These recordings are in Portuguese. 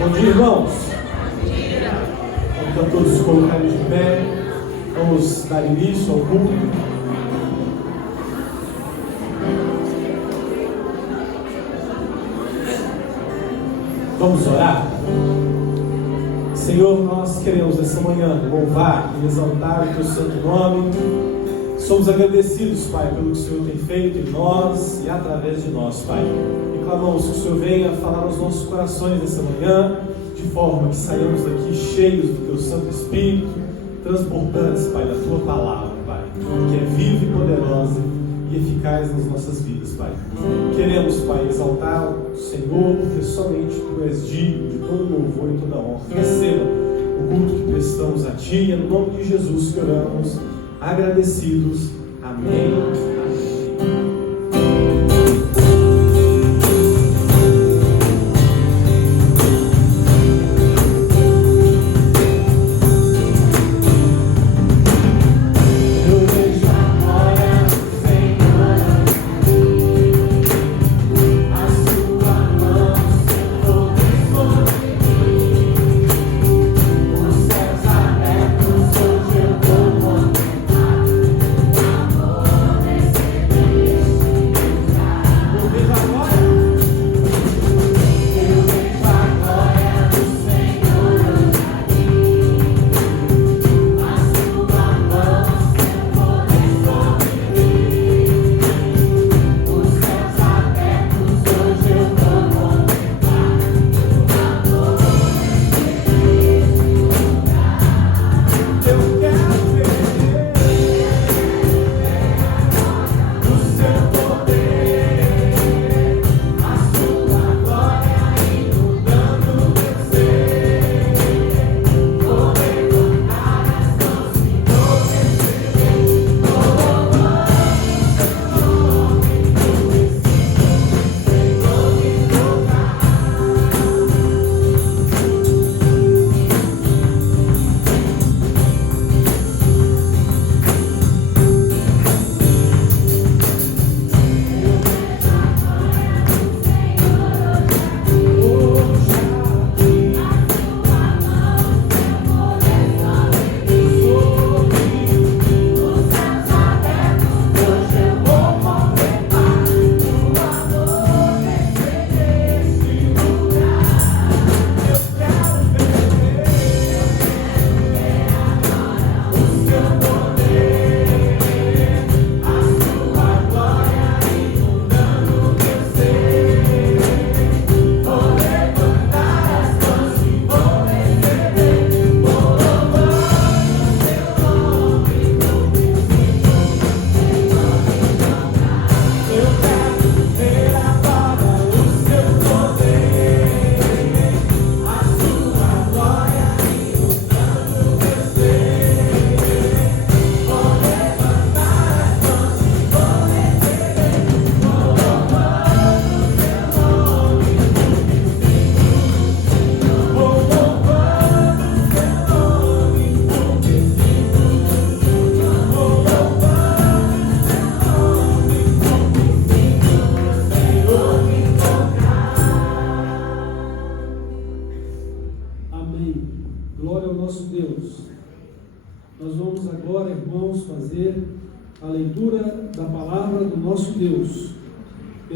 Bom dia, irmãos. Vamos todos se colocarem de pé. Vamos dar início ao culto. Vamos orar. Senhor, nós queremos nessa manhã louvar e exaltar o teu santo nome. Somos agradecidos, Pai, pelo que o Senhor tem feito em nós e através de nós, Pai. E clamamos que o Senhor venha falar aos nossos corações nessa manhã, de forma que saiamos daqui cheios do teu Santo Espírito, transportantes, Pai, da tua palavra, Pai, que é viva e poderosa e eficaz nas nossas vidas, Pai. Queremos, Pai, exaltar o Senhor, porque somente tu és digno de todo louvor e toda honra. Receba o culto que prestamos a ti, é no nome de Jesus que oramos, agradecidos. Amém. Amém.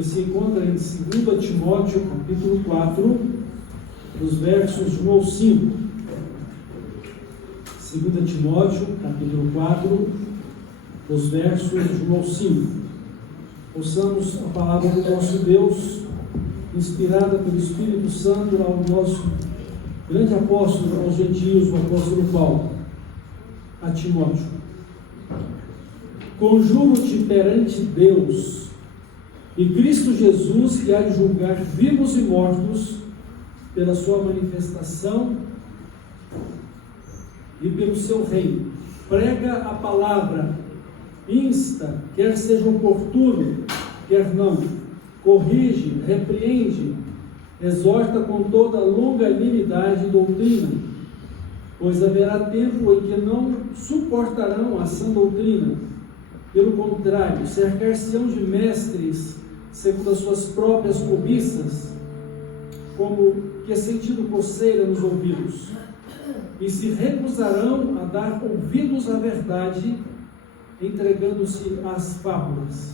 Que se encontra em 2 Timóteo, capítulo 4, dos versos 1 ao 5. 2 Timóteo, capítulo 4, dos versos 1 ao 5. Ouçamos a palavra do nosso Deus, inspirada pelo Espírito Santo ao nosso grande apóstolo, aos gentios, o apóstolo Paulo, a Timóteo. Conjuro-te perante Deus e Cristo Jesus, que há de julgar vivos e mortos pela sua manifestação e pelo seu reino. Prega a palavra, insta, quer seja oportuno, quer não, corrige, repreende, exorta com toda longanimidade e doutrina, pois haverá tempo em que não suportarão a sã doutrina. Pelo contrário, cercar-se-ão de mestres segundo as suas próprias cobiças, como que sentindo coceira nos ouvidos, e se recusarão a dar ouvidos à verdade, entregando-se às fábulas.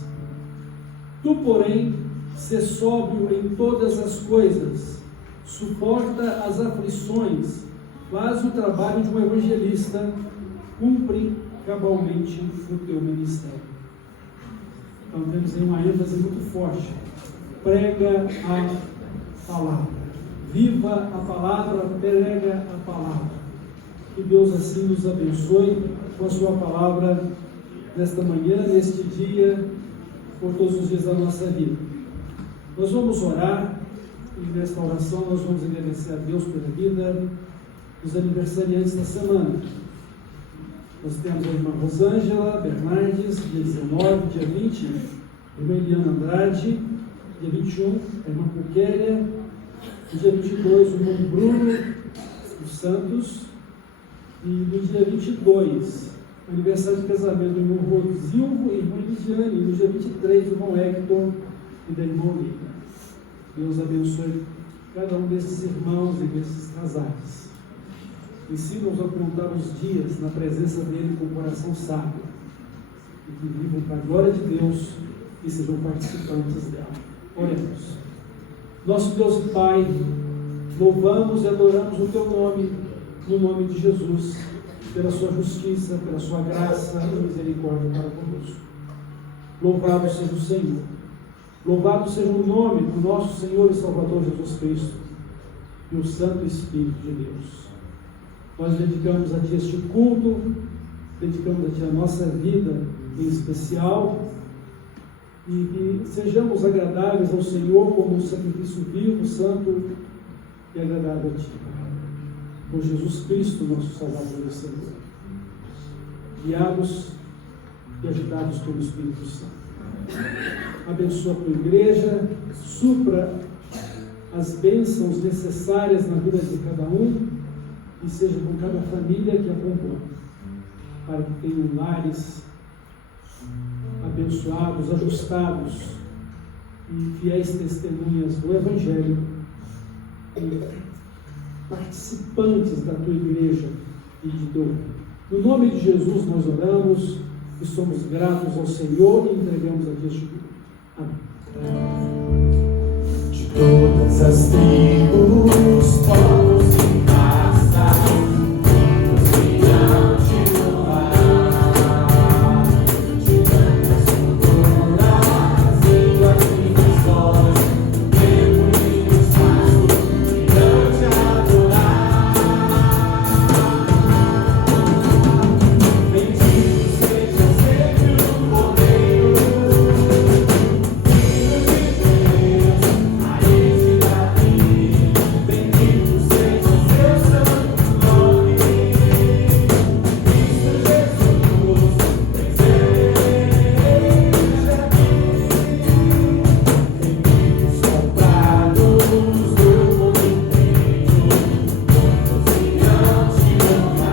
Tu, porém, sê sóbrio em todas as coisas, suporta as aflições, faz o trabalho de um evangelista, cumpre cabalmente o teu ministério. Então temos aí uma ênfase muito forte. Prega a palavra. Viva a palavra, prega a palavra. Que Deus assim nos abençoe com a sua palavra nesta manhã, neste dia, por todos os dias da nossa vida. Nós vamos orar e nesta oração nós vamos agradecer a Deus pela vida dos aniversariantes da semana. Nós temos a irmã Rosângela Bernardes, dia 19, dia 20, a irmã Eliana Andrade, dia 21, a irmã Pulquéria, dia 22, o irmão Bruno dos Santos, e no dia 22, aniversário de casamento do irmão Rosilvo e irmã Lidiane, e no dia 23, o irmão Hector e da irmã Olívia. Deus abençoe cada um desses irmãos e desses casais. Ensina-nos a contar os dias na presença dele com o coração sábio, e que vivam para a glória de Deus e sejam participantes dela. Oremos. Nosso Deus e Pai, louvamos e adoramos o teu nome, no nome de Jesus, pela sua justiça, pela sua graça e misericórdia para conosco. Louvado seja o Senhor. Louvado seja o nome do nosso Senhor e Salvador Jesus Cristo e o Santo Espírito de Deus. Nós dedicamos a Ti este culto, dedicamos a Ti a nossa vida em especial, e que sejamos agradáveis ao Senhor como um sacrifício vivo, santo e agradável a Ti. Por Jesus Cristo, nosso Salvador e Senhor. Guiados e ajudados pelo Espírito Santo. Abençoa a Tua igreja, supra as bênçãos necessárias na vida de cada um, e seja com cada família que a compõe, para que tenham lares abençoados, ajustados e fiéis testemunhas do Evangelho e participantes da Tua igreja e de Teu reino. No nome de Jesus nós oramos e somos gratos ao Senhor e entregamos a Ti este culto. Amém. De todas as tribos, povos e raças, nos virão te louvar. De tantas culturas, línguas e nações, no tempo e no espaço, virão te adorar. Bendito seja sempre o Cordeiro, Filho de Deus, raiz de Davi. Bendito seja o Teu santo nome, Cristo Jesus, deseja inimigos comprados do mundo inteiro, todos irão te louvar.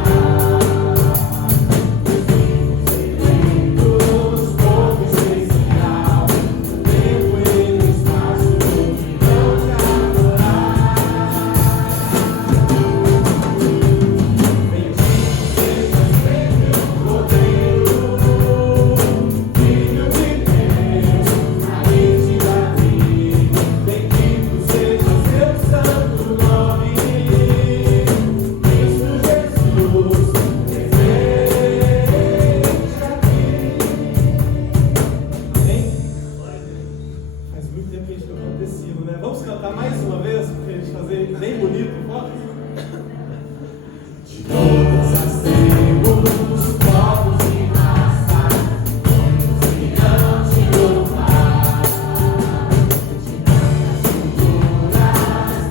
Os eleitos, povo especial, no tempo e no espaço, irão te adorar. Bendito seja sempre o Cordeiro, Filho de Deus, raiz de Davi. Bendito seja o Teu santo nome, Cristo Jesus, Amém? Faz muito tempo que a gente não canta esse hino, né? Vamos cantar mais uma vez, para a gente fazer bem bonito e forte? de todas as tribos, povos e raças, todos irão te louvar. De tantas culturas,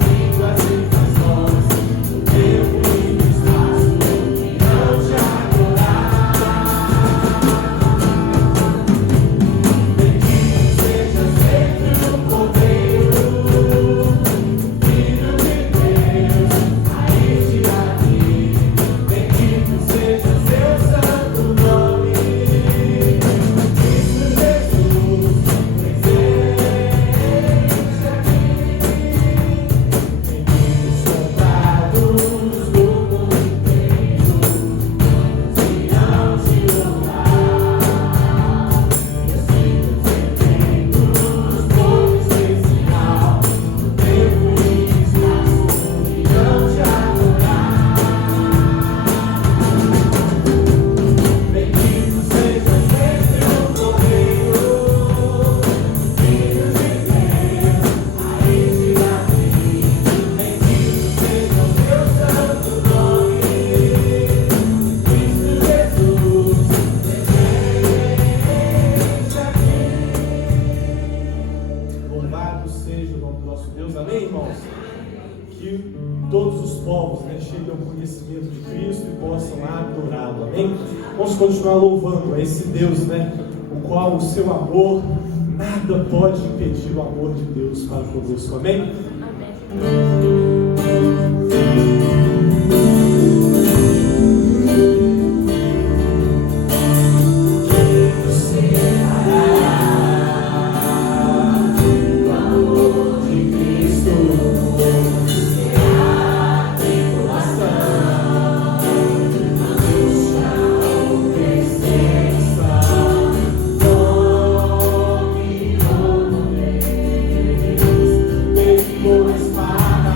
línguas e nações, no tempo e no espaço, irão te adorar. Bendito seja sempre o Cordeiro, Filho de Deus, irmãos, que todos os povos, né, cheguem ao conhecimento de Cristo e possam adorá-lo, amém? Vamos continuar louvando a esse Deus, né, o qual o seu amor, nada pode impedir o amor de Deus para conosco, amém? Espada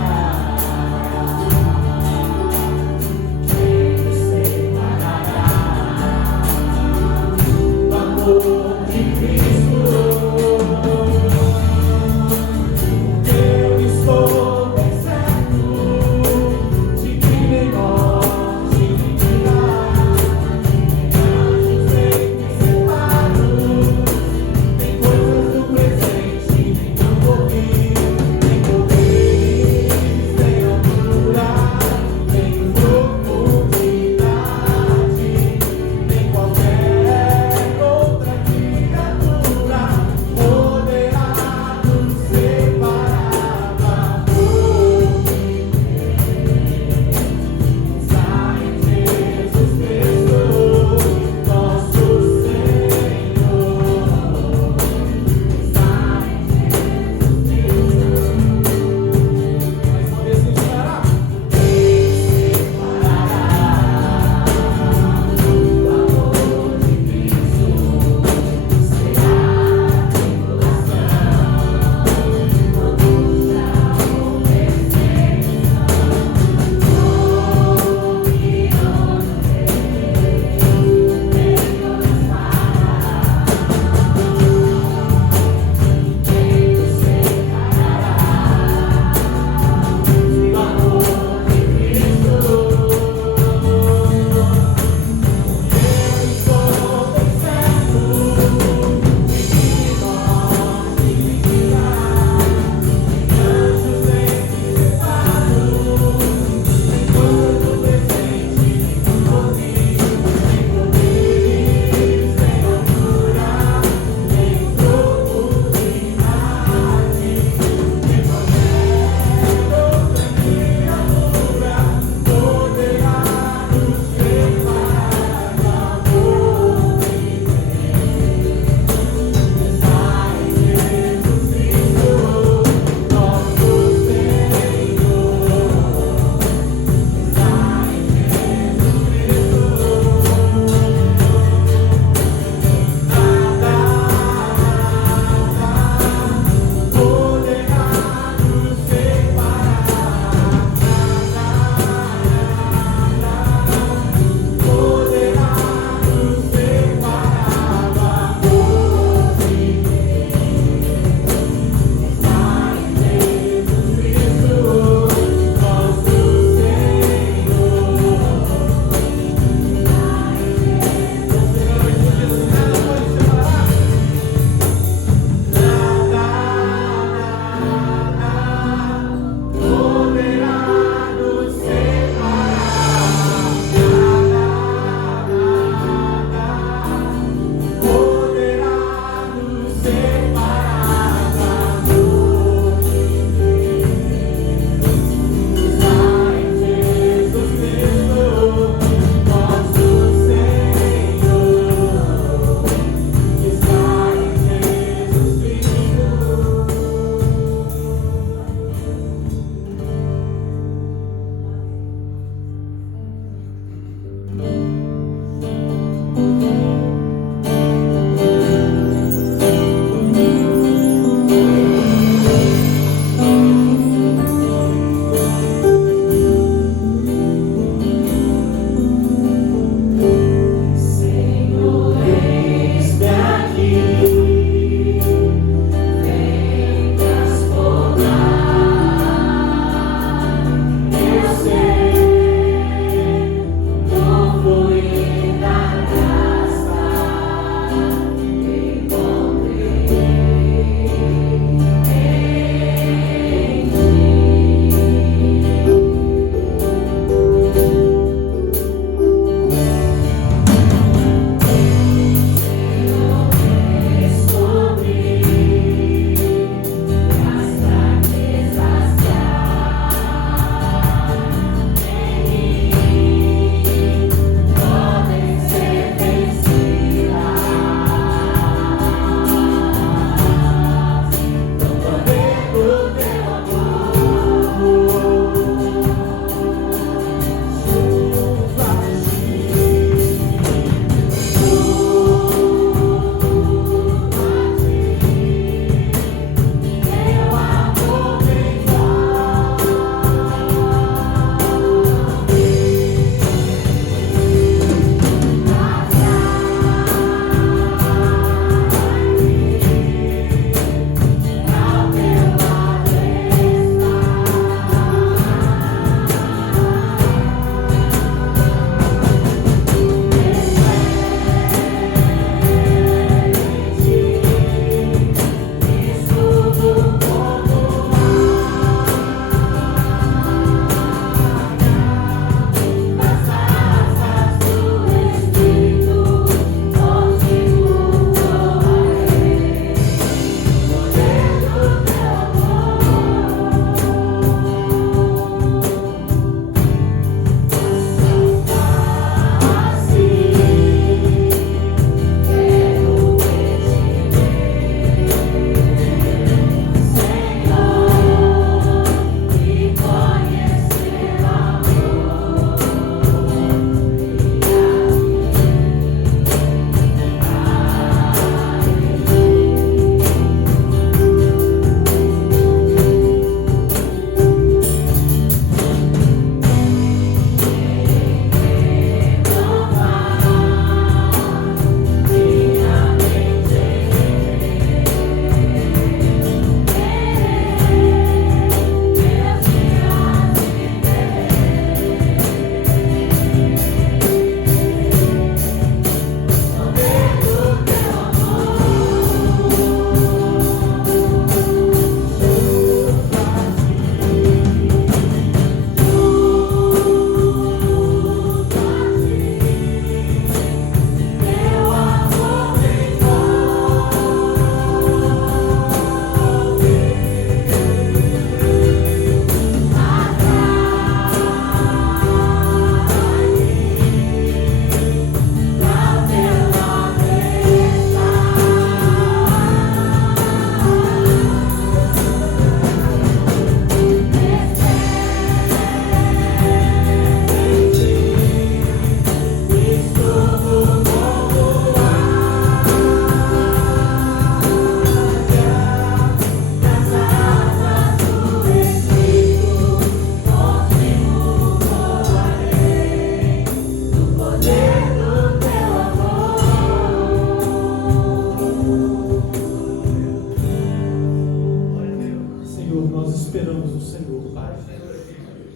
confiamos no Senhor, Pai.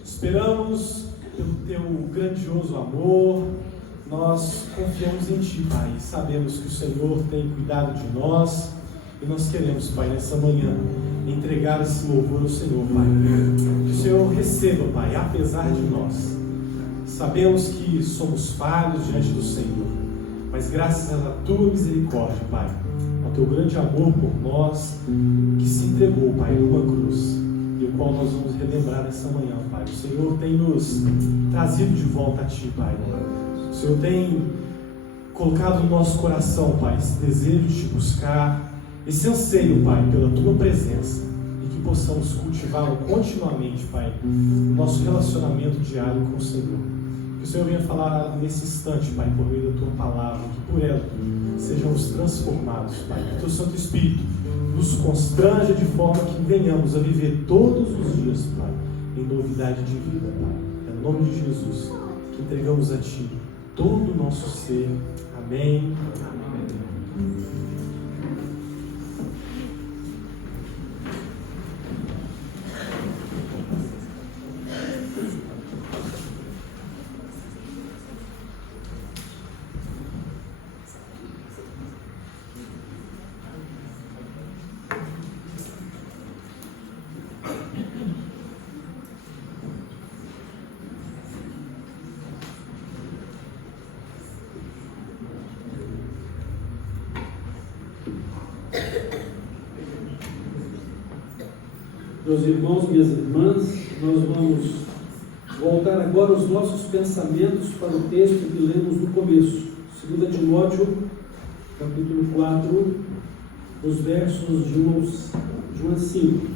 Esperamos pelo Teu grandioso amor. Nós confiamos em Ti, Pai. Sabemos que o Senhor tem cuidado de nós. E nós queremos, Pai, nessa manhã, entregar esse louvor ao Senhor, Pai. Que o Senhor receba, Pai, apesar de nós. Sabemos que somos falhos diante do Senhor, mas graças à Tua misericórdia, Pai, ao Teu grande amor por nós, que se entregou, Pai, numa cruz, e o qual nós vamos relembrar nessa manhã, Pai. O Senhor tem nos trazido de volta a Ti, Pai. O Senhor tem colocado no nosso coração, Pai, esse desejo de Te buscar, esse anseio, Pai, pela Tua presença, e que possamos cultivá-lo continuamente, Pai, no nosso relacionamento diário com o Senhor. Que o Senhor venha falar nesse instante, Pai, por meio da Tua palavra, que por ela sejamos transformados, Pai. Que o Teu Santo Espírito nos constranja de forma que venhamos a viver todos os dias, Pai, em novidade de vida, Pai. É no nome de Jesus que entregamos a Ti todo o nosso ser. Amém. Amém. Meus irmãos, minhas irmãs, nós vamos voltar agora os nossos pensamentos para o texto que lemos no começo, 2 Timóteo, capítulo 4, os versos de 1 a 5,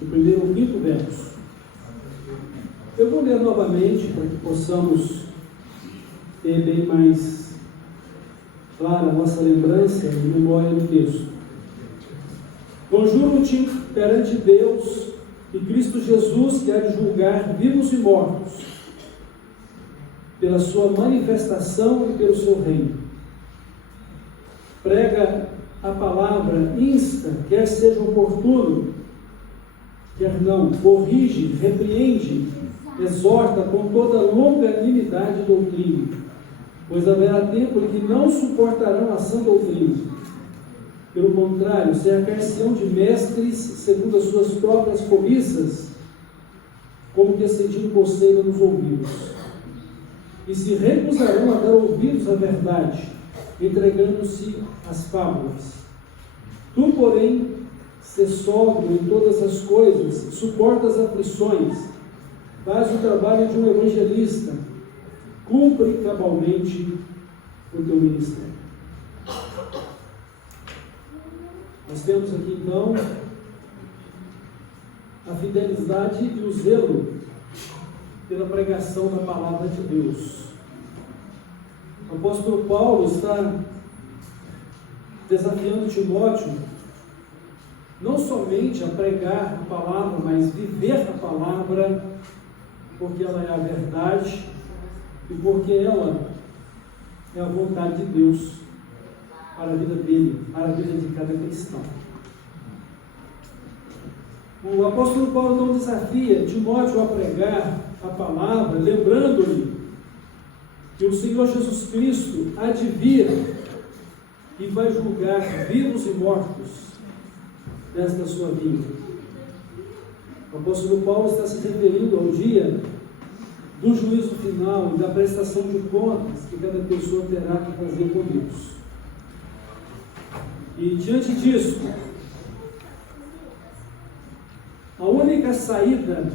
o primeiro ao quinto verso. Eu vou ler novamente para que possamos ter bem mais clara a nossa lembrança e memória do texto. Conjuro-te perante Deus e Cristo Jesus, que há de julgar vivos e mortos, pela sua manifestação e pelo seu reino. Prega a palavra, insta, quer seja oportuno, quer não, corrige, repreende, exorta com toda longanimidade e doutrina, pois haverá tempo em que não suportarão a sã doutrina. Pelo contrário, cercar-se-ão de mestres segundo as suas próprias cobiças, como que acedindo coceira nos ouvidos. E se recusarão a dar ouvidos à verdade, entregando-se às fábulas. Tu, porém, sê sóbrio em todas as coisas, suporta as aflições, faz o trabalho de um evangelista, cumpre cabalmente o teu ministério. Nós temos aqui então a fidelidade e o zelo pela pregação da palavra de Deus. O apóstolo Paulo está desafiando Timóteo não somente a pregar a palavra, mas viver a palavra, porque ela é a verdade e porque ela é a vontade de Deus para a vida dele, para a vida de cada cristão. O apóstolo Paulo não desafia Timóteo a pregar a palavra, lembrando-lhe que o Senhor Jesus Cristo há de vir e vai julgar vivos e mortos nesta sua vida. O apóstolo Paulo está se referindo ao dia do juízo final e da prestação de contas que cada pessoa terá que fazer com Deus. E diante disso, a única saída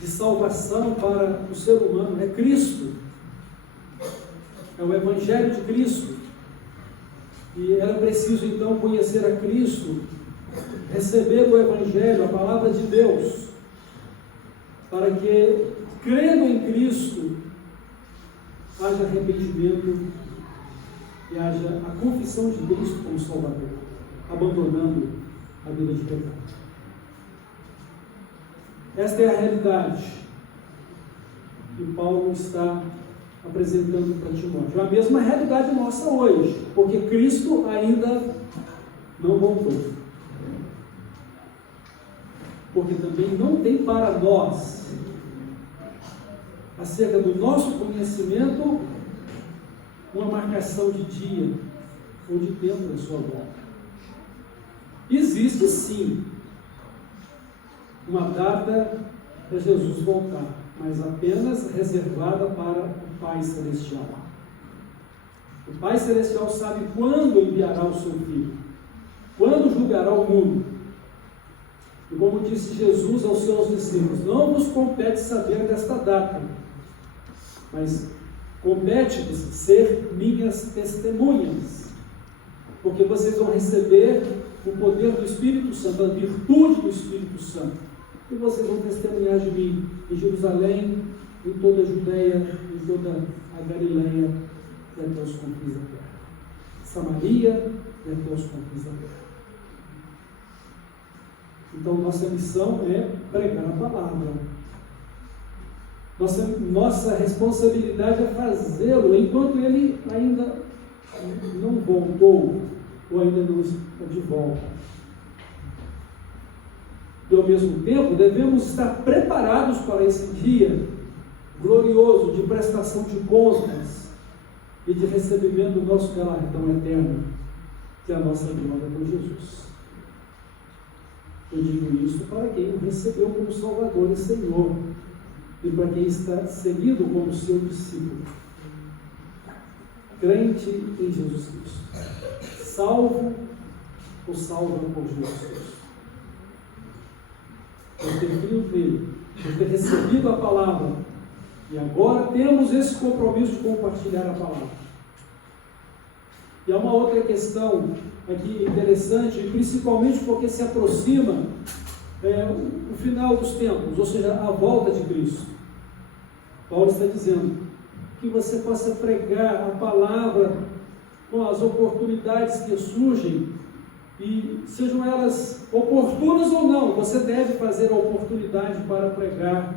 de salvação para o ser humano é Cristo, é o Evangelho de Cristo. E era preciso então conhecer a Cristo, receber o Evangelho, a palavra de Deus, para que, crendo em Cristo, haja arrependimento e haja a confissão de Cristo como Salvador, abandonando a vida de pecado. Esta é a realidade que Paulo está apresentando para Timóteo. É a mesma realidade nossa hoje, porque Cristo ainda não voltou. porque também não tem para nós, acerca do nosso conhecimento, uma marcação de dia ou de tempo da sua volta. Existe sim uma data para Jesus voltar, mas apenas reservada para o Pai Celestial. O Pai Celestial sabe quando enviará o seu Filho, quando julgará o mundo. E como disse Jesus aos seus discípulos, não vos compete saber desta data, mas compete-vos ser minhas testemunhas, porque vocês vão receber o poder do Espírito Santo, a virtude do Espírito Santo, e vocês vão testemunhar de mim em Jerusalém, em toda a Judéia, em toda a Galileia e até os confins da terra, Samaria e até os confins da terra. Então nossa missão é pregar a palavra. Nossa responsabilidade é fazê-lo enquanto ele ainda não voltou ou ainda não está de volta. E ao mesmo tempo devemos estar preparados para esse dia glorioso de prestação de contas e de recebimento do nosso galardão eterno, que é a nossa glória com Jesus. Eu digo isso para quem o recebeu como Salvador e Senhor, e para quem está seguido como seu discípulo, crente em Jesus Cristo, salvo ou salva por Jesus Cristo, por ter crido nele, por ter recebido a palavra, e agora temos esse compromisso de compartilhar a palavra. E há uma outra questão aqui interessante, principalmente porque se aproxima o final dos tempos, ou seja, a volta de Cristo. Paulo está dizendo que você possa pregar a palavra com as oportunidades que surgem, e sejam elas oportunas ou não, você deve fazer a oportunidade para pregar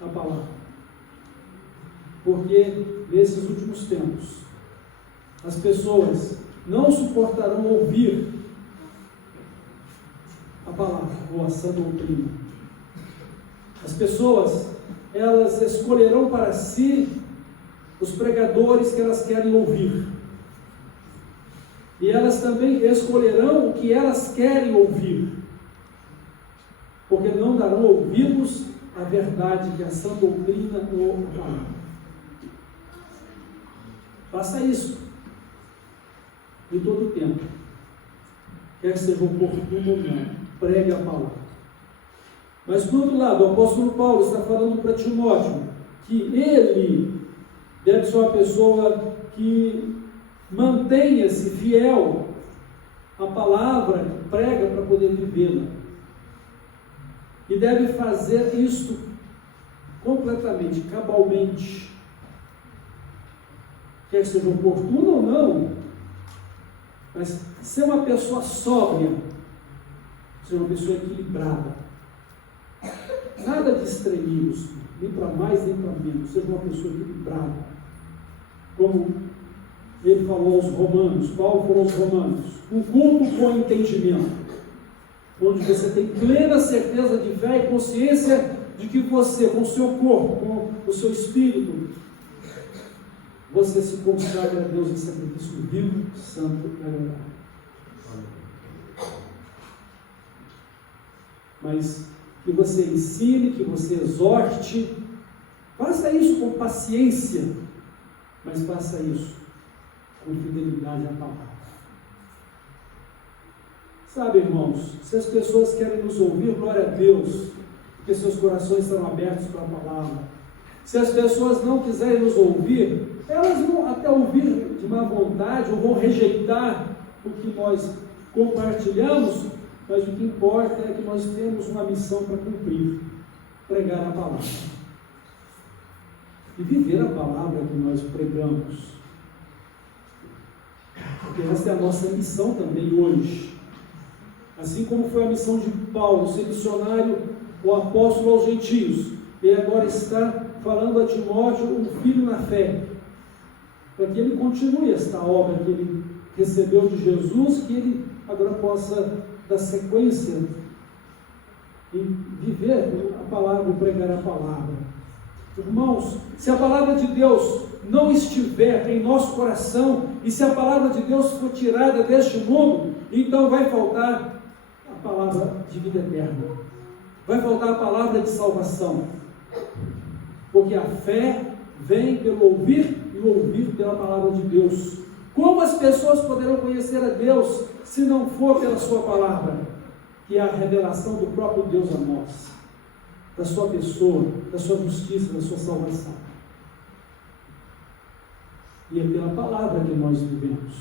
a palavra. Porque nesses últimos tempos, as pessoas não suportarão ouvir a palavra ou a sã doutrina. As pessoas, elas escolherão para si os pregadores que elas querem ouvir. E elas também escolherão o que elas querem ouvir, porque não darão ouvidos à verdade, que é a sã doutrina ou a palavra. Faça isso em todo o tempo, quer que seja oportuno ou não, pregue a palavra. Mas por outro lado, o apóstolo Paulo está falando para Timóteo que ele deve ser uma pessoa que mantenha-se fiel à palavra que prega para poder vivê-la, e deve fazer isto completamente, cabalmente, quer seja oportuno ou não, mas ser uma pessoa sóbria, ser uma pessoa equilibrada, nada de extremismo, nem para mais nem para menos, seja uma pessoa equilibrada, como ele falou aos romanos, Paulo falou aos romanos, um culto com entendimento, onde você tem plena certeza de fé e consciência de que você, com o seu corpo, com o seu espírito, você se consagra a Deus em sacrifício vivo, santo e agradável. Mas que você ensine, que você exorte, faça isso com paciência, mas faça isso com fidelidade à palavra. Sabe, irmãos, se as pessoas querem nos ouvir, glória a Deus, porque seus corações estão abertos para a palavra. Se as pessoas não quiserem nos ouvir, elas vão até ouvir de má vontade, ou vão rejeitar o que nós compartilhamos, mas o que importa é que nós temos uma missão para cumprir, pregar a palavra e viver a palavra que nós pregamos, porque essa é a nossa missão também hoje, assim como foi a missão de Paulo, ser missionário, o apóstolo aos gentios. Ele agora está falando a Timóteo, um filho na fé, para que ele continue esta obra que ele recebeu de Jesus, que ele agora possa dar sequência em viver a palavra e pregar a palavra. Irmãos, se a palavra de Deus não estiver em nosso coração, e se a palavra de Deus for tirada deste mundo, então vai faltar a palavra de vida eterna, vai faltar a palavra de salvação, porque a fé vem pelo ouvir e o ouvir pela palavra de Deus. Como as pessoas poderão conhecer a Deus se não for pela sua palavra, que é a revelação do próprio Deus a nós, da sua pessoa, da sua justiça, da sua salvação? E é pela palavra que nós vivemos.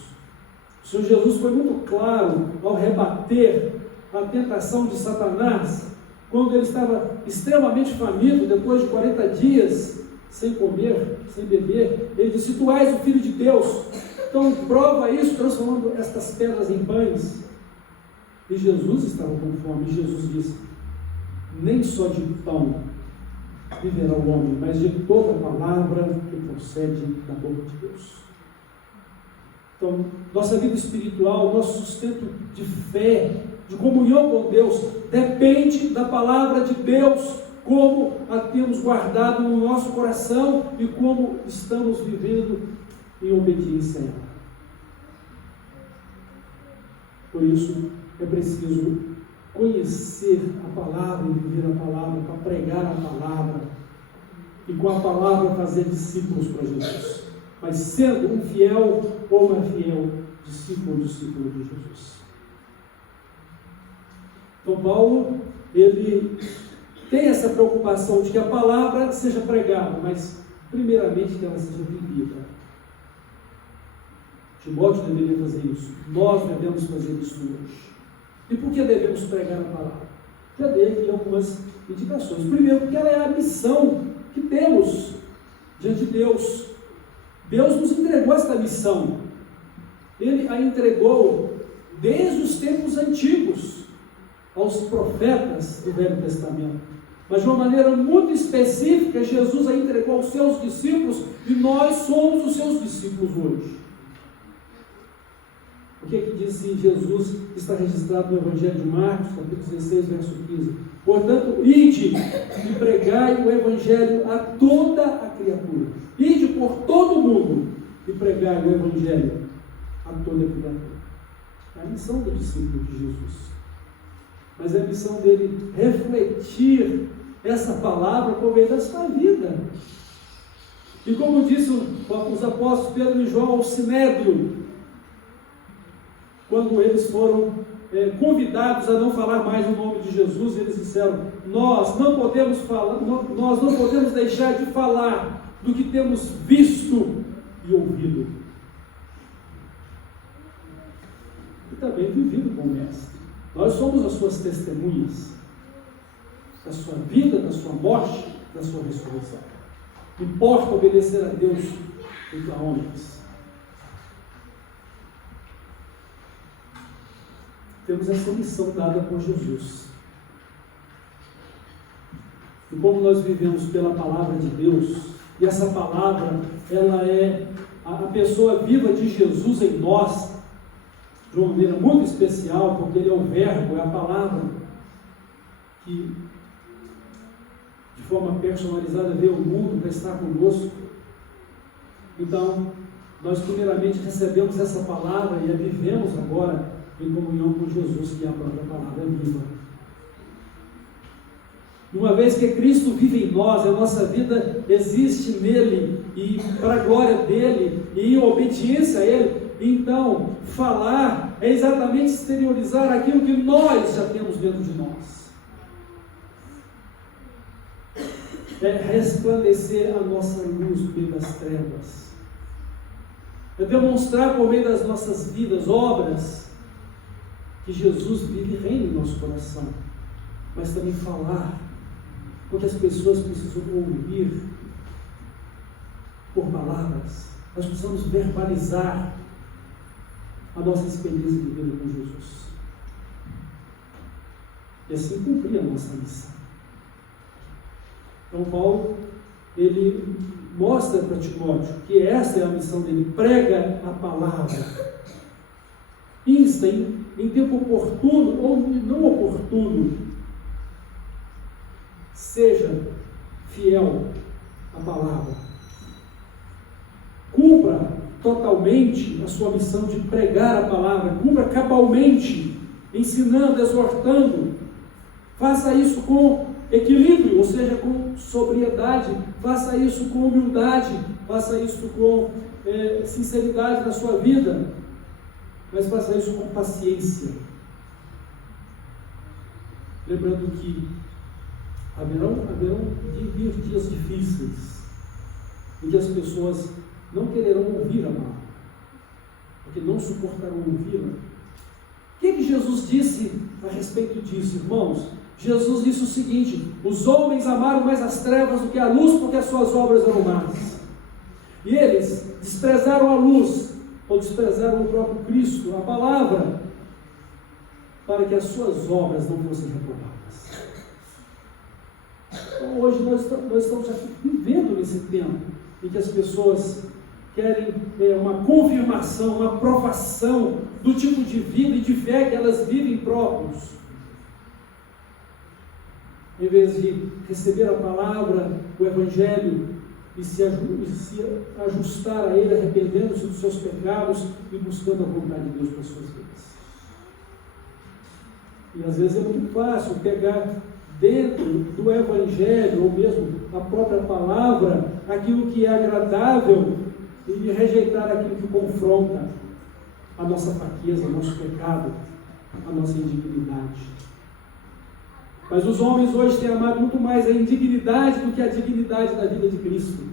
O Senhor Jesus foi muito claro ao rebater a tentação de Satanás, quando ele estava extremamente faminto, depois de 40 dias, sem comer, sem beber. Ele disse: tu és o Filho de Deus, então prova isso, transformando estas pedras em pães. E Jesus estava com fome, e Jesus disse: nem só de pão viverá o homem, mas de toda palavra que procede da boca de Deus. Então, nossa vida espiritual, nosso sustento de fé, de comunhão com Deus, depende da palavra de Deus, como a temos guardado no nosso coração e como estamos vivendo em obediência a ela. Por isso, é preciso conhecer a palavra e viver a palavra, para pregar a palavra, e com a palavra fazer discípulos para Jesus, mas sendo um fiel ou uma fiel discípulo ou discípulo de Jesus. Então Paulo, ele tem essa preocupação de que a palavra seja pregada, mas primeiramente que ela seja vivida. Timóteo deveria fazer isso, nós devemos fazer isso hoje. E por que devemos pregar a palavra? Já dei aqui algumas indicações. Primeiro, porque ela é a missão que temos diante de Deus. Deus nos entregou esta missão. Ele a entregou desde os tempos antigos aos profetas do Velho Testamento. Mas de uma maneira muito específica, Jesus a entregou aos seus discípulos, e nós somos os seus discípulos hoje. O que é que disse Jesus, que está registrado no Evangelho de Marcos, capítulo 16, verso 15? Portanto, ide e pregai o Evangelho a toda a criatura. Ide por todo o mundo e pregai o Evangelho a toda a criatura. É a missão do discípulo de Jesus. Mas é a missão dele refletir essa palavra por meio da sua vida. E como disse os apóstolos Pedro e João ao Sinédrio, quando eles foram convidados a não falar mais o nome de Jesus, eles disseram: nós não podemos deixar de falar do que temos visto e ouvido. E também vivido com o Mestre. Nós somos as suas testemunhas, da sua vida, da sua morte, da sua ressurreição. Importa obedecer a Deus do que a homens. Temos essa missão dada por Jesus. E como nós vivemos pela palavra de Deus, e essa palavra, ela é a pessoa viva de Jesus em nós, de uma maneira muito especial, porque ele é o verbo, é a palavra que de forma personalizada veio ao mundo para estar conosco. Então, nós primeiramente recebemos essa palavra e a vivemos agora em comunhão com Jesus, que é a própria palavra viva. Uma vez que Cristo vive em nós, a nossa vida existe nele, e para a glória dele, e em obediência a ele, então, falar é exatamente exteriorizar aquilo que nós já temos dentro de nós. É resplandecer a nossa luz no meio das trevas. É demonstrar por meio das nossas vidas, obras, que Jesus vive e reina em nosso coração. Mas também falar, porque as pessoas precisam ouvir por palavras. Nós precisamos verbalizar a nossa experiência de vida com Jesus. E assim cumprir a nossa missão. Então Paulo, ele mostra para Timóteo que essa é a missão dele: prega a palavra, insta em tempo oportuno ou não oportuno, seja fiel à palavra. Cumpra totalmente a sua missão de pregar a palavra. Cumpra cabalmente, ensinando, exortando. Faça isso com equilíbrio, ou seja, com sobriedade. Faça isso com humildade. Faça isso com sinceridade na sua vida. Mas faça isso com paciência. Lembrando que haverão de vir dias difíceis, em que as pessoas não quererão ouvir a palavra, porque não suportarão ouvi-la. O que Jesus disse a respeito disso, irmãos? Jesus disse o seguinte: os homens amaram mais as trevas do que a luz, porque as suas obras eram más. E eles desprezaram a luz, ou desprezaram o próprio Cristo, a palavra, para que as suas obras não fossem reprovadas. Então, hoje nós estamos aqui vivendo nesse tempo em que as pessoas querem uma confirmação, uma aprovação do tipo de vida e de fé que elas vivem próprios. Em vez de receber a palavra, o Evangelho, e se ajustar a ele, arrependendo-se dos seus pecados e buscando a vontade de Deus para as suas vidas. E às vezes é muito fácil pegar dentro do Evangelho, ou mesmo a própria palavra, aquilo que é agradável e rejeitar aquilo que confronta a nossa fraqueza, o nosso pecado, a nossa indignidade. Mas os homens hoje têm amado muito mais a indignidade do que a dignidade da vida de Cristo.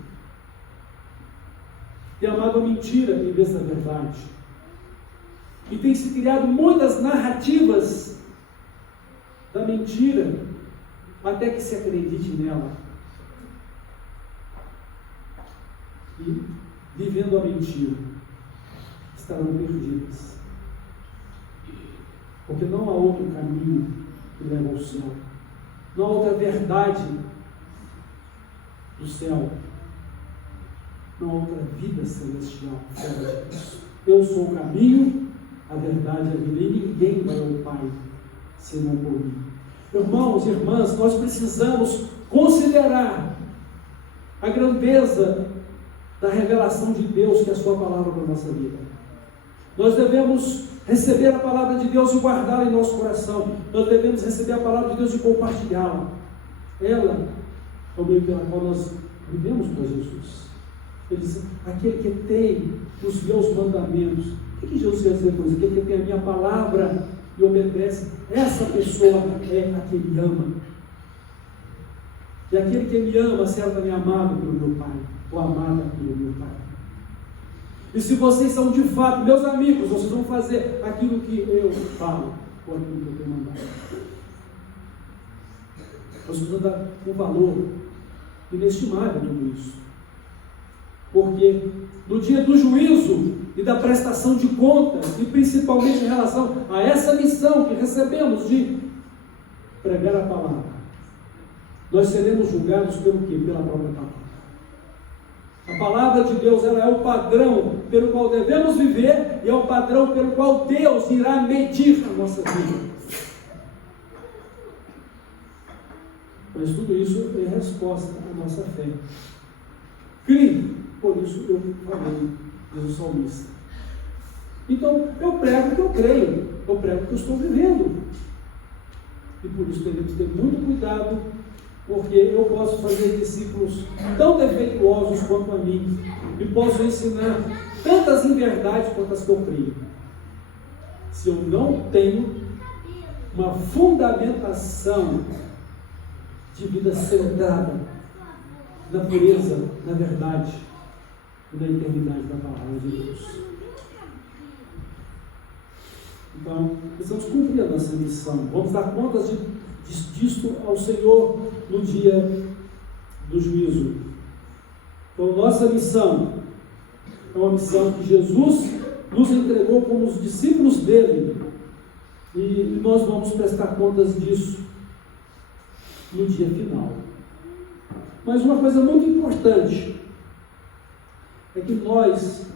Têm amado a mentira em vez da verdade. E tem se criado muitas narrativas da mentira até que se acredite nela. E, vivendo a mentira, estarão perdidas. Porque não há outro caminho que leva ao céu. Não há outra verdade do céu. Não há outra vida celestial fora de Deus. Eu sou o caminho, a verdade e a vida. E ninguém vai ao Pai senão por mim. Irmãos e irmãs, nós precisamos considerar a grandeza da revelação de Deus, que é a sua palavra para a nossa vida. Nós devemos receber a palavra de Deus e guardá-la em nosso coração. Nós devemos receber a palavra de Deus e compartilhá-la. Ela é o meio pela qual nós vivemos com Jesus. Ele diz: aquele que tem os meus mandamentos. O que Jesus quer dizer com isso? Aquele que tem a minha palavra e obedece, essa pessoa é a que me ama. E aquele que me ama será também amado pelo meu Pai, ou amada pelo meu Pai. E se vocês são de fato meus amigos, vocês vão fazer aquilo que eu falo, ou aquilo que eu tenho mandado. Nós precisamos dar um valor inestimável a tudo isso. Porque no dia do juízo e da prestação de contas, e principalmente em relação a essa missão que recebemos de pregar a palavra, nós seremos julgados pelo quê? Pela própria palavra. A palavra de Deus, ela é o padrão pelo qual devemos viver e é o padrão pelo qual Deus irá medir a nossa vida. Mas tudo isso é resposta à nossa fé. Crie, por isso eu falei, diz o salmista. Então, eu prego o que eu creio, eu prego o que eu estou vivendo. E por isso devemos ter muito cuidado, porque eu posso fazer discípulos tão defeituosos quanto a mim, e posso ensinar tantas inverdades quanto as que eu creio. Se eu não tenho uma fundamentação de vida centrada na pureza, na verdade e na eternidade da palavra de Deus. Então, precisamos cumprir a nossa missão. Vamos dar contas disto ao Senhor no dia do juízo. Então, nossa missão é uma missão que Jesus nos entregou como os discípulos dele, e nós vamos prestar contas disso no dia final. Mas uma coisa muito importante é que nós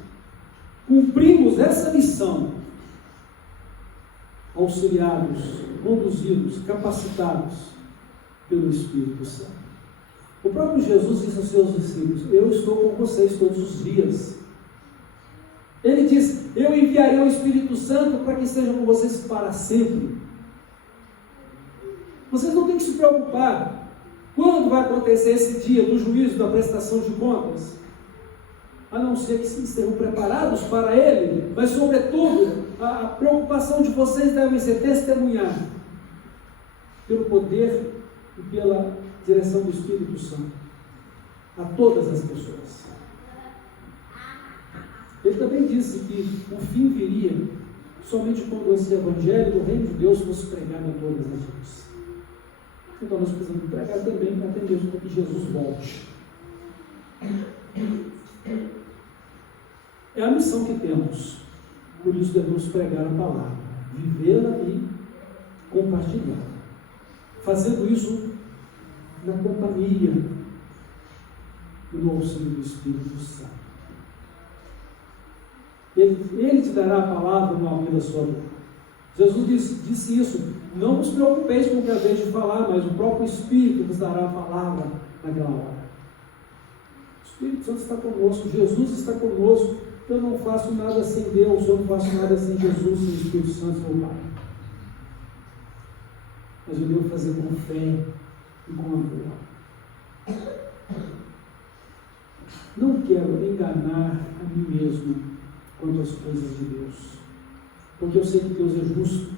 cumprimos essa missão auxiliados, conduzidos, capacitados pelo Espírito Santo. O próprio Jesus disse aos seus discípulos: eu estou com vocês todos os dias. Ele diz: eu enviarei o Espírito Santo para que esteja com vocês para sempre. Vocês não têm que se preocupar quando vai acontecer esse dia do juízo, da prestação de contas, a não ser que estejam preparados para ele, mas sobretudo a preocupação de vocês deve ser testemunhar pelo poder e pela direção do Espírito Santo a todas as pessoas. Ele também disse que o fim viria somente quando esse evangelho do reino de Deus fosse pregado a todas as pessoas. Então nós precisamos pregar também para atender para que Jesus volte. É a missão que temos. Por isso devemos pregar a palavra, vivê-la e compartilhá-la. Fazendo isso na companhia e no auxílio do Espírito Santo. Ele te dará a palavra no abrir da sua boca. Jesus disse isso: não vos preocupeis com o que haveis de falar, mas o próprio Espírito vos dará a palavra naquela hora. O Espírito Santo está conosco, Jesus está conosco. Eu não faço nada sem Deus, eu não faço nada sem Jesus, sem o Espírito Santo, meu Pai. Mas eu devo fazer com fé e com amor. Não quero enganar a mim mesmo quanto às coisas de Deus, porque eu sei que Deus é justo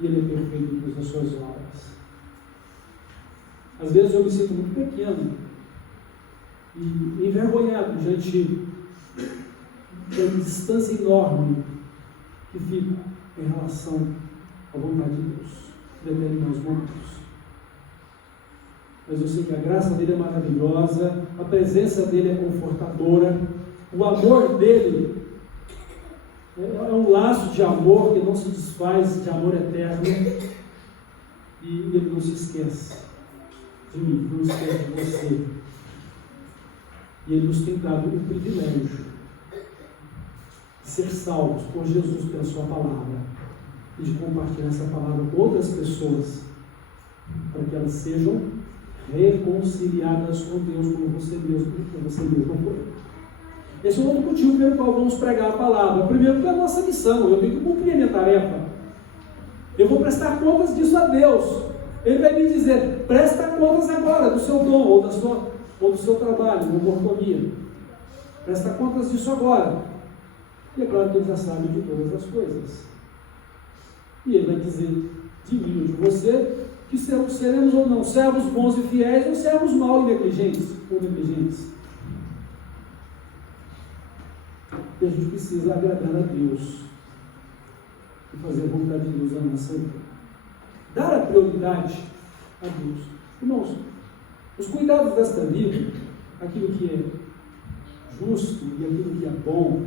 e Ele é perfeito em todas as suas obras. Às vezes eu me sinto muito pequeno e envergonhado diante da distância enorme que fico em relação à vontade de Deus em determinados momentos. Mas eu sei que a graça dele é maravilhosa, a presença dele é confortadora, o amor dele é um laço de amor que não se desfaz, de amor eterno, e ele não se esquece de mim, não se esquece de você. E ele nos tem dado o privilégio de ser salvos por Jesus pela sua palavra e de compartilhar essa palavra com outras pessoas, para que elas sejam reconciliadas com Deus como você mesmo foi. Esse é um outro motivo pelo qual vamos pregar a palavra. Primeiro, porque é a nossa missão, eu tenho que cumprir a minha tarefa. Eu vou prestar contas disso a Deus. Ele vai me dizer: presta contas agora do seu dom, ou do seu trabalho, ou mordomia. Presta contas disso agora. E é claro que ele já sabe de todas as coisas. E ele vai dizer de mim ou de você que seremos ou não servos bons e fiéis, ou servos mal e negligentes. E a gente precisa agradar a Deus e fazer a vontade de Deus na nossa vida. Dar a prioridade a Deus. Irmãos, os cuidados desta vida, aquilo que é justo e aquilo que é bom,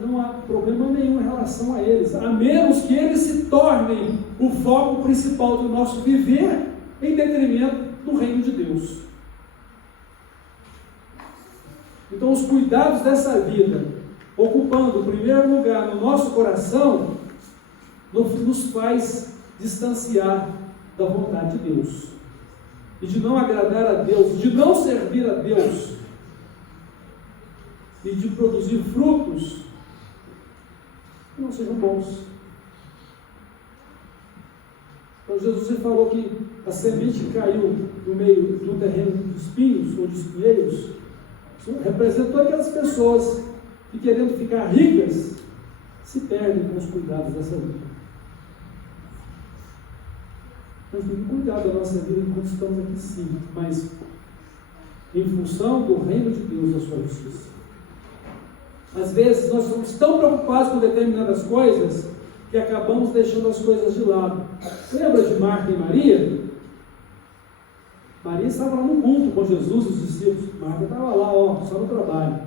não há problema nenhum em relação a eles, a menos que eles se tornem o foco principal do nosso viver em detrimento do reino de Deus. Então, os cuidados dessa vida, ocupando o primeiro lugar no nosso coração, nos faz distanciar da vontade de Deus, e de não agradar a Deus, de não servir a Deus, e de produzir frutos que não sejam bons. Então Jesus falou que a semente caiu no meio de um terreno de espinhos ou de espinheiros, representou aquelas pessoas que, querendo ficar ricas, se perdem com os cuidados dessa vida. Nós temos que cuidar da nossa vida enquanto estamos aqui, sim, mas em função do reino de Deus, da sua justiça. Às vezes nós somos tão preocupados com determinadas coisas que acabamos deixando as coisas de lado. Lembra de Marta e Maria? Maria estava lá no culto com Jesus e os discípulos. Marta estava lá, só no trabalho.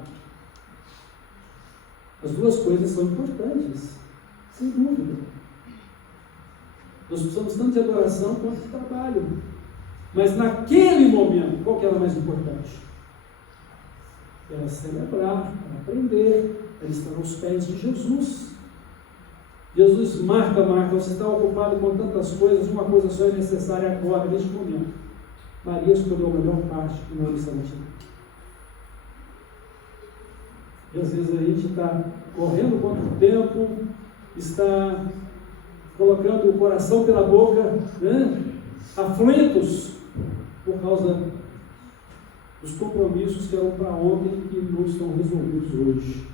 As duas coisas são importantes, sem dúvida. Nós precisamos tanto de adoração quanto de trabalho. Mas naquele momento, qual que era mais importante? Era celebrar, era aprender, era estar aos pés de Jesus. Jesus marca, você está ocupado com tantas coisas, uma coisa só é necessária agora, neste momento. Maria escolheu a melhor parte que não está tirando. E às vezes a gente está correndo contra o tempo, está colocando o coração pela boca, né? Aflitos por causa dos compromissos que eram para ontem e que não estão resolvidos hoje.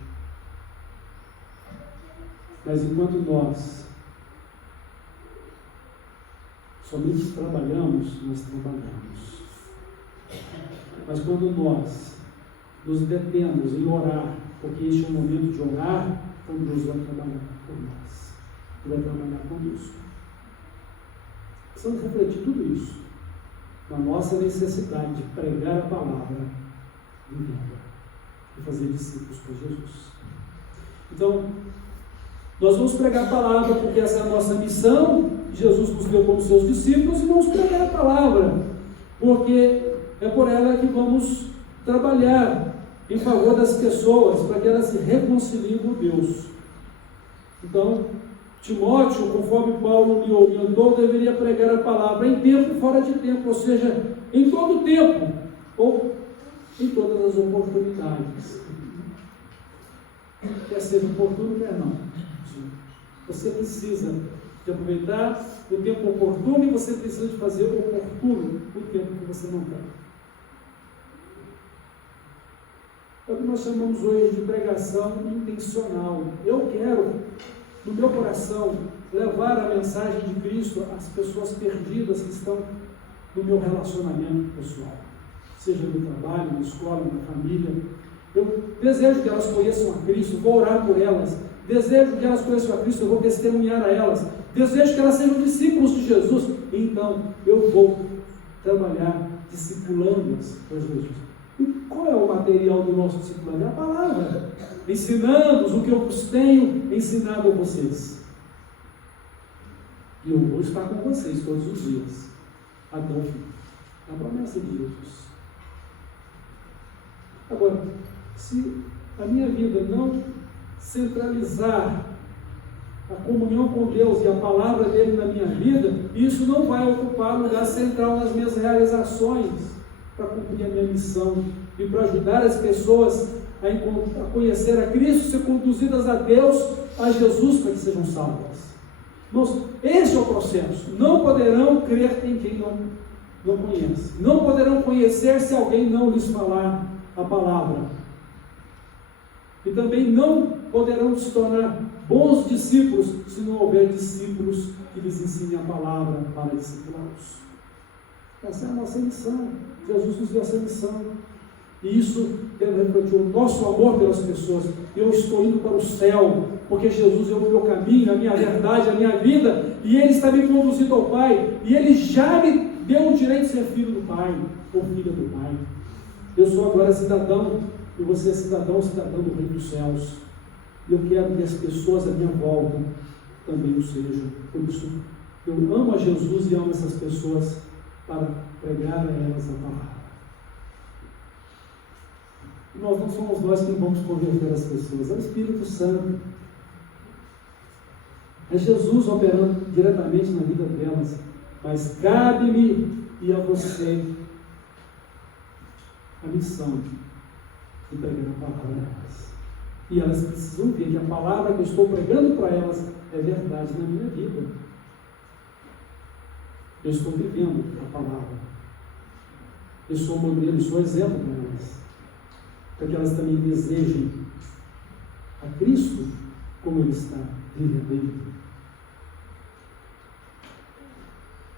Mas enquanto nós somente trabalhamos, nós trabalhamos. Mas quando nós nos detemos em orar, porque este é o momento de orar, então Deus vai trabalhar por nós. Ele vai trabalhar conosco. Precisamos refletir tudo isso na nossa necessidade de pregar a palavra vivendo e fazer discípulos para Jesus. Então, nós vamos pregar a palavra porque essa é a nossa missão. Jesus nos deu como seus discípulos e vamos pregar a palavra porque é por ela que vamos trabalhar em favor das pessoas para que elas se reconciliem com Deus. Então, Timóteo, conforme Paulo lhe orientou, deveria pregar a palavra em tempo e fora de tempo, ou seja, em todo o tempo ou em todas as oportunidades. Quer ser oportuno, quer não. Você precisa de aproveitar o tempo oportuno e você precisa de fazer oportuno o tempo que você não quer. É o que nós chamamos hoje de pregação intencional. Eu quero, no meu coração, levar a mensagem de Cristo às pessoas perdidas que estão no meu relacionamento pessoal, seja no trabalho, na escola, na família. Eu desejo que elas conheçam a Cristo, vou orar por elas. Desejo que elas conheçam a Cristo, eu vou testemunhar a elas. Desejo que elas sejam discípulos de Jesus. Então, eu vou trabalhar discipulando-as para Jesus. E qual é o material do nosso discipulado? É a palavra. Ensinando-os o que eu tenho ensinado a vocês. E eu vou estar com vocês todos os dias, até o fim. A promessa de Jesus. Agora, se a minha vida não centralizar a comunhão com Deus e a palavra dele na minha vida, isso não vai ocupar lugar central nas minhas realizações para cumprir a minha missão e para ajudar as pessoas a conhecer a Cristo, ser conduzidas a Deus, a Jesus, para que sejam salvas. Irmãos, esse é o processo. Não poderão crer em quem não conhece. Não poderão conhecer se alguém não lhes falar a palavra. E também não poderão se tornar bons discípulos se não houver discípulos que lhes ensinem a palavra para discipulá-los. Essa é a nossa missão. Jesus nos deu essa missão. E isso deve refletir o nosso amor pelas pessoas. Eu estou indo para o céu, porque Jesus é o meu caminho, a minha verdade, a minha vida, e Ele está me conduzindo ao Pai, e Ele já me deu o direito de ser filho do Pai, ou filha do Pai. Eu sou agora cidadão, e você é cidadão do Reino dos Céus. E eu quero que as pessoas à minha volta também o sejam. Por isso, eu amo a Jesus e amo essas pessoas para pregar a elas a palavra. E nós não somos nós quem vamos converter as pessoas, é o Espírito Santo. É Jesus operando diretamente na vida delas. Mas cabe-me e a você a missão de pregar a palavra a elas. E elas precisam ver que a palavra que eu estou pregando para elas é verdade na minha vida. Eu estou vivendo a palavra. Eu sou modelo, eu sou exemplo para elas. Para que elas também desejem a Cristo como Ele está vivendo em mim.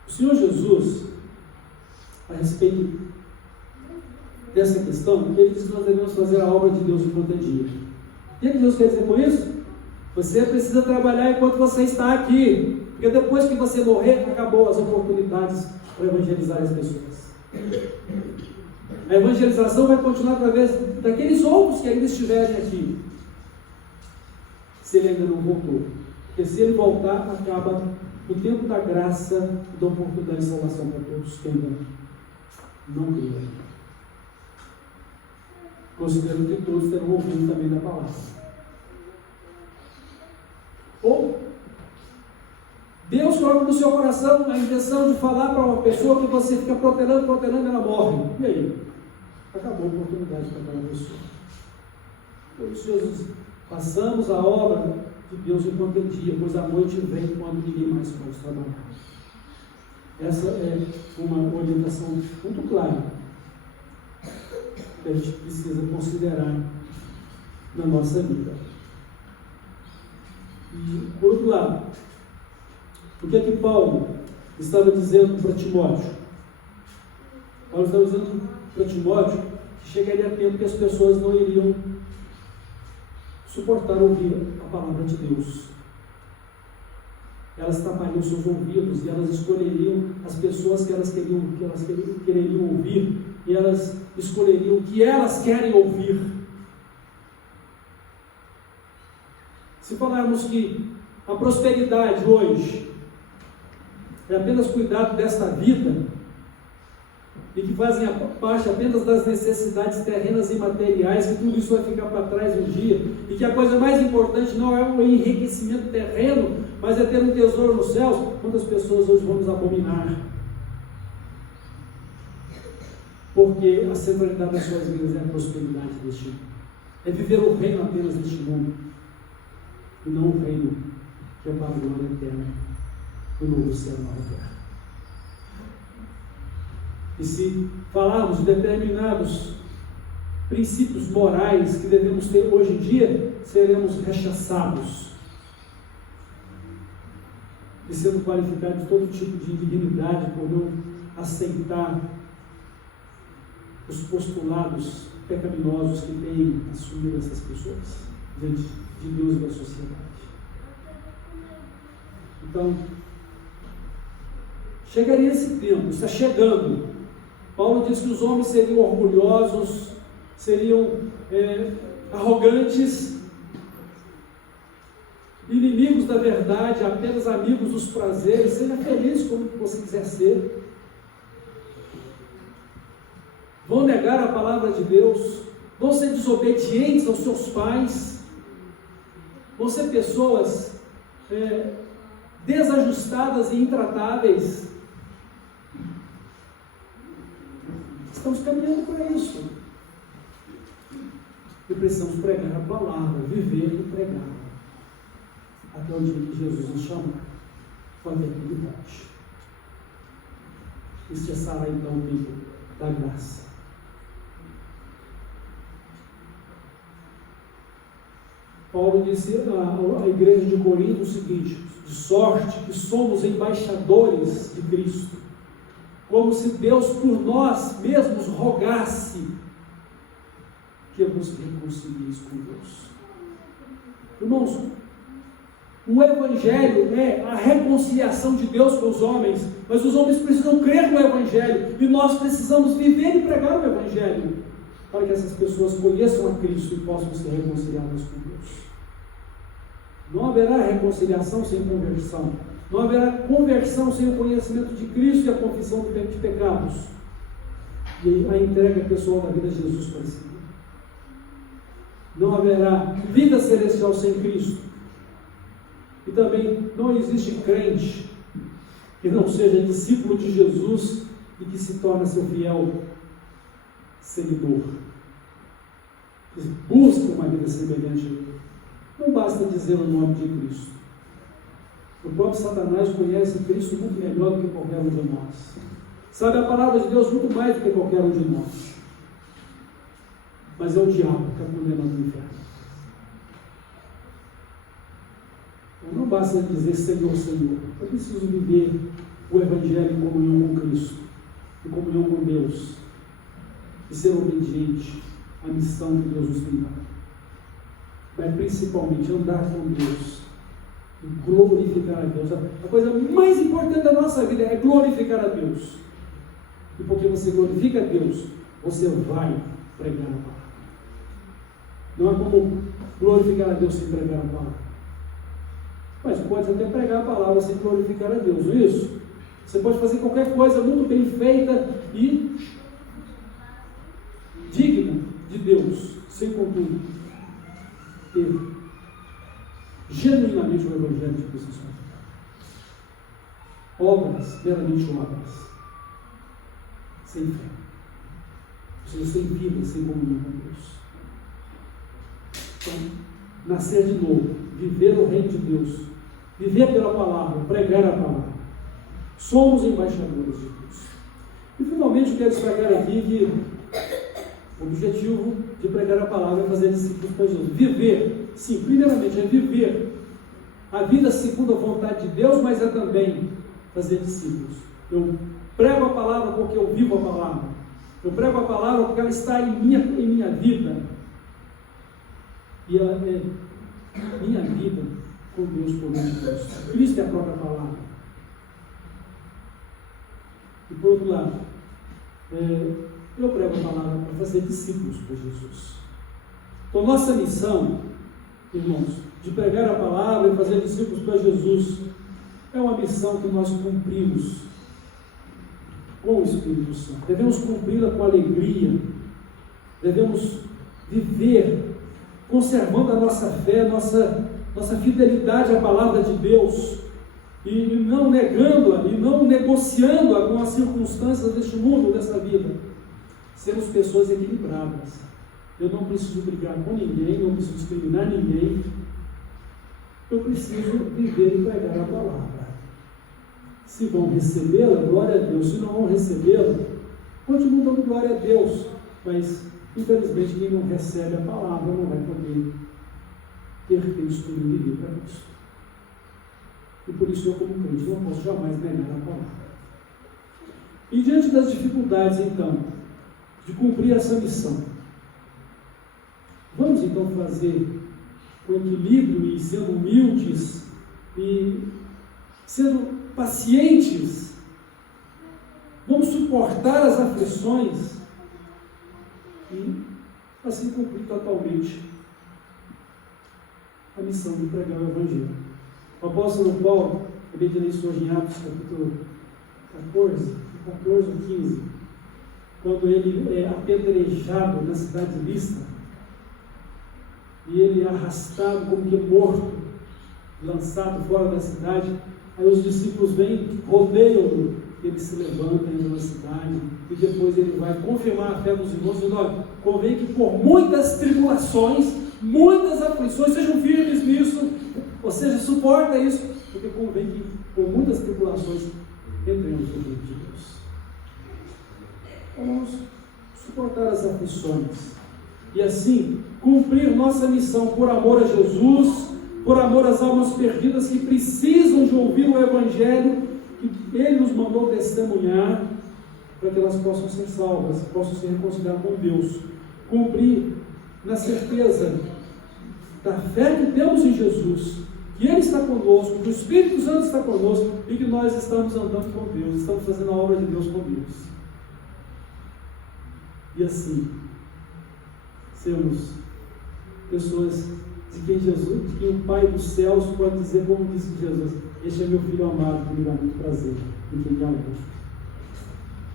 O Senhor Jesus, a respeito dessa questão, Ele diz que nós devemos fazer a obra de Deus enquanto é dia. O que Deus quer dizer com isso? Você precisa trabalhar enquanto você está aqui, porque depois que você morrer, acabou as oportunidades para evangelizar as pessoas. A evangelização vai continuar através daqueles outros que ainda estiverem aqui, se ele ainda não voltou. Porque se ele voltar, acaba o tempo da graça e da oportunidade de salvação para todos que ainda não creem. Considero que todos terão ouvido também da palavra. Ou Deus coloca no seu coração a intenção de falar para uma pessoa que você fica protelando, ela morre. E aí? Acabou a oportunidade para aquela pessoa. Por isso, Jesus, façamos a obra de Deus enquanto é dia, pois a noite vem quando ninguém mais pode trabalhar. Essa é uma orientação muito clara que a gente precisa considerar na nossa vida. E, por outro lado, o que é que Paulo estava dizendo para Timóteo? Paulo estava dizendo para Timóteo que chegaria tempo que as pessoas não iriam suportar ouvir a palavra de Deus. Elas tapariam seus ouvidos e elas escolheriam as pessoas que elas quereriam ouvir, e elas escolheriam o que elas querem ouvir. Se falarmos que a prosperidade hoje é apenas cuidado desta vida e que fazem parte apenas das necessidades terrenas e materiais, que tudo isso vai ficar para trás um dia, e que a coisa mais importante não é o enriquecimento terreno, mas é ter um tesouro nos céus, quantas pessoas hoje vão nos abominar? Porque a centralidade das suas vidas é a prosperidade deste mundo, é viver o reino apenas deste mundo, e não o reino que é para a glória eterna do novo céu e nova terra. E se falarmos de determinados princípios morais que devemos ter hoje em dia, seremos rechaçados e sendo qualificados de todo tipo de indignidade por não aceitar os postulados pecaminosos que têm assumido essas pessoas diante de Deus e da sociedade. Então, chegaria esse tempo, está chegando. Paulo diz que os homens seriam orgulhosos, seriam arrogantes, inimigos da verdade, apenas amigos dos prazeres. Seja feliz como você quiser ser. Vão negar a palavra de Deus, vão ser desobedientes aos seus pais, vão ser pessoas desajustadas e intratáveis. Estamos caminhando para isso. E precisamos pregar a palavra, viver e pregar até onde Jesus nos chamar, com a eternidade. E cessará então o tempo da graça. Paulo disse à igreja de Corinto o seguinte: de sorte que somos embaixadores de Cristo, como se Deus por nós mesmos rogasse que vos reconcilieis com Deus. Irmãos, o Evangelho é a reconciliação de Deus com os homens, mas os homens precisam crer no Evangelho, e nós precisamos viver e pregar o Evangelho, para que essas pessoas conheçam a Cristo e possam ser reconciliadas com Deus. Não haverá reconciliação sem conversão. Não haverá conversão sem o conhecimento de Cristo e a confissão de pecados. E a entrega pessoal da vida de Jesus para si. Não haverá vida celestial sem Cristo. E também não existe crente que não seja discípulo de Jesus e que se torne seu fiel seguidor. Que busca uma vida semelhante a ele. Não basta dizer o nome de Cristo. O próprio Satanás conhece Cristo muito melhor do que qualquer um de nós. Sabe a palavra de Deus muito mais do que qualquer um de nós. Mas é o diabo que está condenado no inferno. Então não basta dizer Senhor, Senhor. Eu preciso viver o Evangelho em comunhão com Cristo, em comunhão com Deus, e ser obediente à missão que Deus nos tem dado. Mas principalmente andar com Deus e glorificar a Deus. A coisa mais importante da nossa vida é glorificar a Deus. E porque você glorifica a Deus, você vai pregar a palavra. Não é como glorificar a Deus sem pregar a palavra. Mas pode até pregar a palavra sem glorificar a Deus, não é isso? Você pode fazer qualquer coisa muito bem feita e digna de Deus, sem contudo ter genuinamente o Evangelho de Cristo. obras, meramente obras, sem fé, ou seja, sem vida, sem comunhão com Deus. Então, nascer de novo, viver o reino de Deus, viver pela palavra, pregar a palavra. Somos embaixadores de Deus. E finalmente eu quero destacar aqui que o objetivo de pregar a palavra é fazer discípulos para Jesus. Viver, sim, primeiramente é viver a vida segundo a vontade de Deus, mas é também fazer discípulos. Eu prego a palavra porque eu vivo a palavra. Eu prego a palavra porque ela está em minha vida. E ela é minha vida com Deus, por meio de Deus. Cristo é a própria palavra. E por outro lado, eu prego a palavra para fazer discípulos para Jesus. Então, nossa missão, irmãos, de pregar a palavra e fazer discípulos para Jesus, é uma missão que nós cumprimos com o Espírito Santo. Devemos cumpri-la com alegria, devemos viver conservando a nossa fé, nossa fidelidade à palavra de Deus, e não negando-a, e não negociando-a com as circunstâncias deste mundo, dessa vida. Sermos pessoas equilibradas. Eu não preciso brigar com ninguém, não preciso discriminar ninguém. Eu preciso viver e pregar a palavra. Se vão recebê-la, glória a Deus. Se não vão recebê-la, continuo dando glória a Deus. Mas, infelizmente, quem não recebe a palavra não vai poder ter estudo e viver para Cristo. E por isso eu, como crente, não posso jamais negar a palavra. E diante das dificuldades, então, de cumprir essa missão, vamos então fazer com equilíbrio e sendo humildes e sendo pacientes, vamos suportar as aflições e assim cumprir totalmente a missão de pregar o Evangelho. O apóstolo Paulo, acabei de ler isso hoje em Atos, capítulo 14 ou 15, quando ele é apedrejado na cidade de Listra, e ele é arrastado como que morto, lançado fora da cidade. Aí os discípulos vêm, rodeiam-no, ele se levanta, entra na cidade, e depois ele vai confirmar a fé dos irmãos, dizendo: olha, convém que por muitas tribulações, muitas aflições, sejam firmes nisso, ou seja, suporta isso, porque convém que por muitas tribulações entremos no reino de Deus. Vamos suportar as aflições e assim cumprir nossa missão por amor a Jesus, por amor às almas perdidas que precisam de ouvir o Evangelho que Ele nos mandou testemunhar, para que elas possam ser salvas, possam se reconciliar com Deus. Cumprir na certeza da fé que temos em Jesus, que Ele está conosco, que o Espírito Santo está conosco e que nós estamos andando com Deus, estamos fazendo a obra de Deus com Deus. E assim, sermos pessoas de quem Jesus, de quem o Pai dos céus pode dizer, como disse Jesus: este é meu filho amado, que me dá muito prazer, em quem me alegra.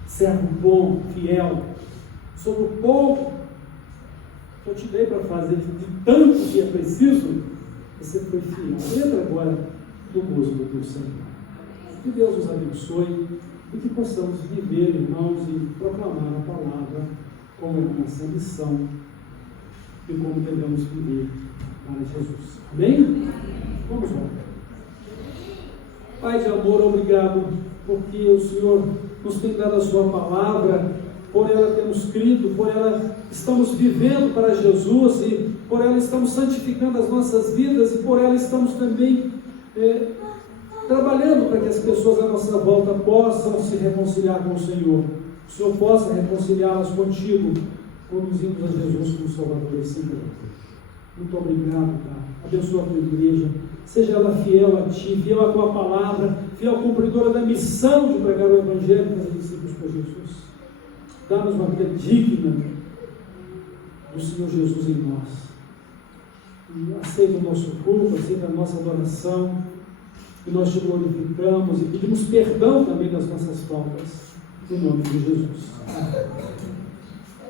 Servo bom, fiel, sobre o pouco que eu te dei para fazer, de tanto que é preciso, você foi fiel. Entra agora no gozo do teu Senhor. Que Deus nos abençoe e que possamos viver, irmãos, e proclamar a palavra como é a nossa missão e como devemos viver para Jesus. Amém? Vamos lá. Pai de amor, obrigado porque o Senhor nos tem dado a sua palavra, por ela temos crido, por ela estamos vivendo para Jesus e por ela estamos santificando as nossas vidas e por ela estamos também trabalhando para que as pessoas à nossa volta possam se reconciliar com o Senhor. O Senhor possa reconciliá-las contigo, conduzindo a Jesus como Salvador e Senhor. Muito obrigado, Pai. Abençoa a tua igreja. Seja ela fiel a Ti, fiel à Tua palavra, fiel cumpridora da missão de pregar o Evangelho para os discípulos para Jesus. Dá-nos uma vida digna do Senhor Jesus em nós. E aceita o nosso culto, aceita a nossa adoração, e nós Te glorificamos e pedimos perdão também das nossas faltas. Em nome de Jesus. Amém.